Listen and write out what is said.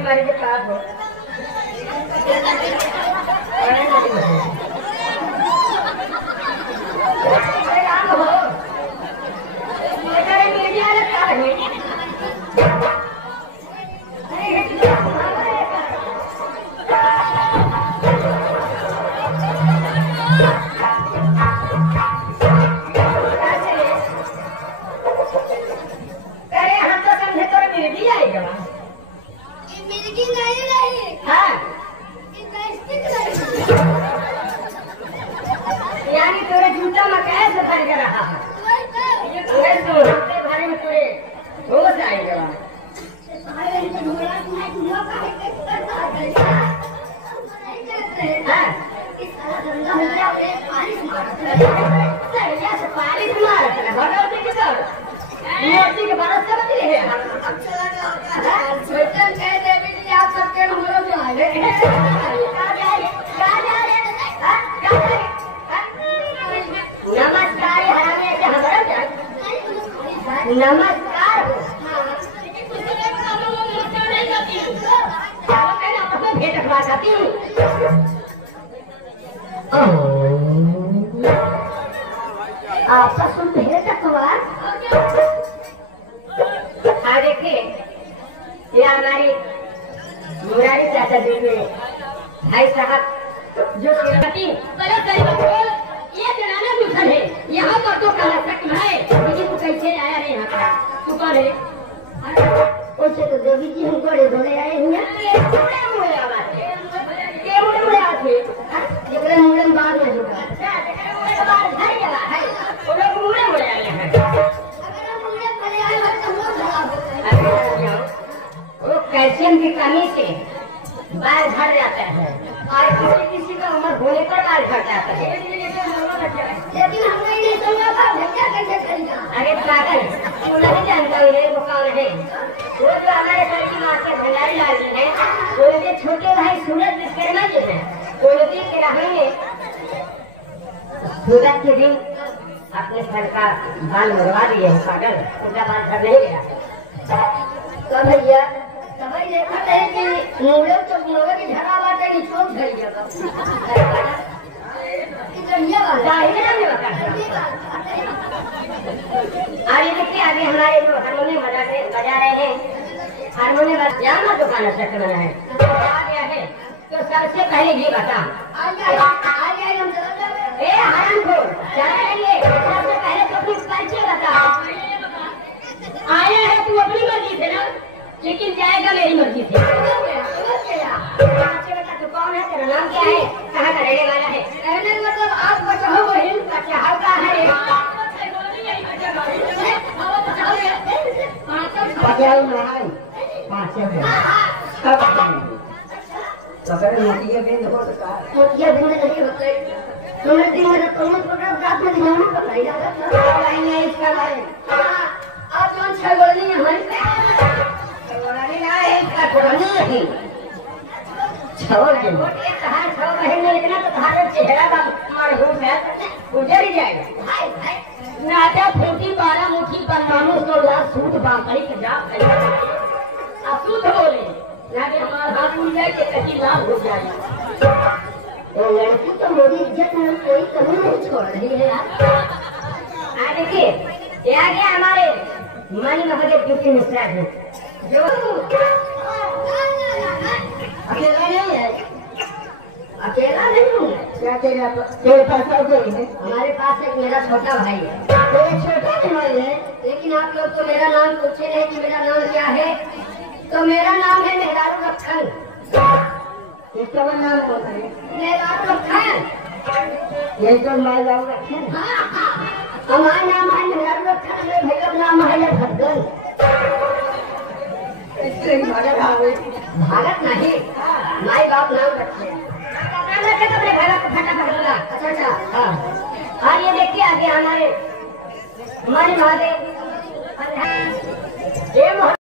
मर्ज का हो यानी तेरे जूता में कैसे भर के रहा है बारे में तुझे होश आएगा पालिश मोती के बरस कर आप सबके नमस्कार नमस्कार भेंट खाती आपका सुन भेंट अखबार देखिए ये हमारी मुरारी चाचा जी के भाई साहब जो श्रीमती ये जनाना दूसर है यहाँ पर तो काला सकम है लेकिन तू कैसे आया है यहाँ पर तू कौन है उससे तो देवी जी हम बड़े बड़े आए हुए मुड़न बाद में होगा कैल्शियम की कमी से बाल झड़ जाता है और किसी का उम्र होने पर बाल झड़ जाता है लेकिन हमने नहीं सुना था भैया कैसे करेगा अरे पागल तू नहीं जानता है वो कौन है वो जो हमारे घर की माँ के भंडारी लाल जी है वो के छोटे भाई सूरज विश्वकर्मा जी है वो नदी के रहेंगे सूरज के दिन अपने घर का बाल मरवा दिए हैं पागल उनका बाल झड़ नहीं गया तो भैया समझ देखा है कि मुड़े तो मुड़े की झड़ा बाटे की छोड़ गई है आगे देखिए आगे हमारे जो हारमोनियम बजा रहे हैं हारमोनियम यहाँ दुकान सेट बना है आ गया है तो सबसे पहले ये बता हरामखोर सबसे पहले तो अपनी परिचय बता आया है तू अपनी मर्जी से ना लेकिन जाएगा मेरी मर्जी से तू कौन है तेरा नाम क्या है कहाँ का रहने वाला है रहने मतलब आप बचाओ बहन बचाओ का है तुम्हें दिन में तुम्हें रात में दिखाना पड़ेगा इसका बारे आप कौन छह बोलनी है हमारी इतना तो चेहरा का मरहूम है गुजर ही जाएगा नाटा फूटी बारह मुठी पर मानुष को सूट बाकड़ी के जा अशुद्ध बोले नाटे हमारा हाथ उड़ जाए कि कहीं लाभ हो जाए लड़की तो मेरी इज्जत में कोई कमी नहीं छोड़ रही है यार देखिए ये आ गया हमारे मणि महादेव ड्यूटी मिश्रा है जो अकेला नहीं है अकेला नहीं हूँ क्या तेरे पास कोई है हमारे पास एक मेरा छोटा भाई है मेरा छोटा भाई है लेकिन आप लोग तो मेरा नाम पूछे नहीं कि मेरा नाम क्या है तो मेरा नाम है मेहरारू लखन इसका नाम कौन है मेहरारू लखन यही तो माय बाबू लखन हमारा नाम है मेहरारू लखन मेरे भैया का नाम है भगवान भारत नहीं माई बाप नाम रखे अच्छा हाँ ये देखिए आगे हमारे महादेव